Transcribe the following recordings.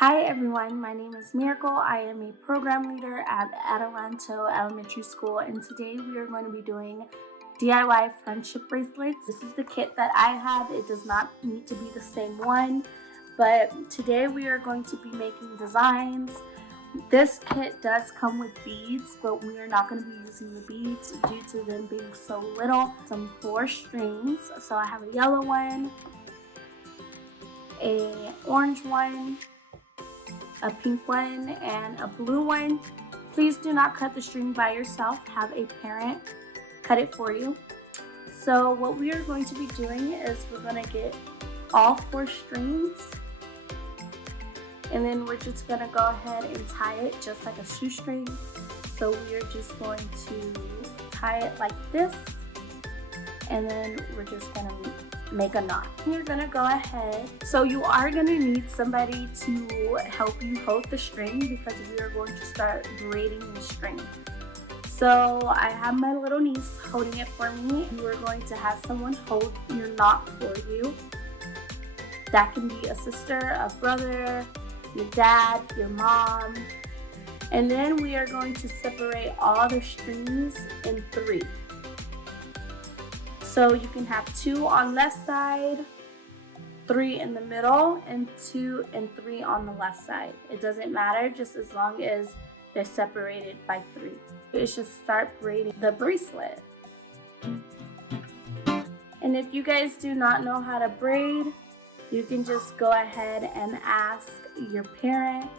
Hi everyone, my name is Miracle. I am a program leader at Adelanto Elementary School, and today we are going to be doing DIY friendship bracelets. This is the kit that I have. It does not need to be the same one, but today we are going to be making designs. This kit does come with beads, but we are not going to be using the beads due to them being so little. Some 4 strings. So I have a yellow one, an orange one, a pink one, and a blue one. Please do not cut the string by yourself. Have a parent cut it for you. So what we are going to be doing is we're going to get all 4 strings, and then we're just going to go ahead and tie it just like a shoestring. So we are just going to tie it like this, and then we're just going to make a knot. You're gonna go ahead. So you are gonna need somebody to help you hold the string because we are going to start braiding the string. So I have my little niece holding it for me. You are going to have someone hold your knot for you. That can be a sister, a brother, your dad, your mom. And then we are going to separate all the strings in 3. So you can have 2 on left side, 3 in the middle, and 2 and 3 on the left side. It doesn't matter, just as long as they're separated by 3. It's just start braiding the bracelet. And if you guys do not know how to braid, you can just go ahead and ask your parent.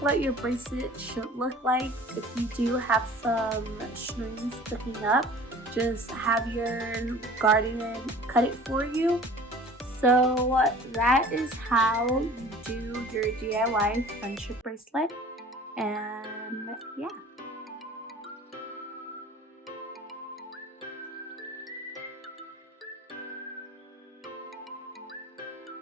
What your bracelet should look like. If you do have some strings sticking up, just have your guardian cut it for you. So that is how you do your DIY friendship bracelet, and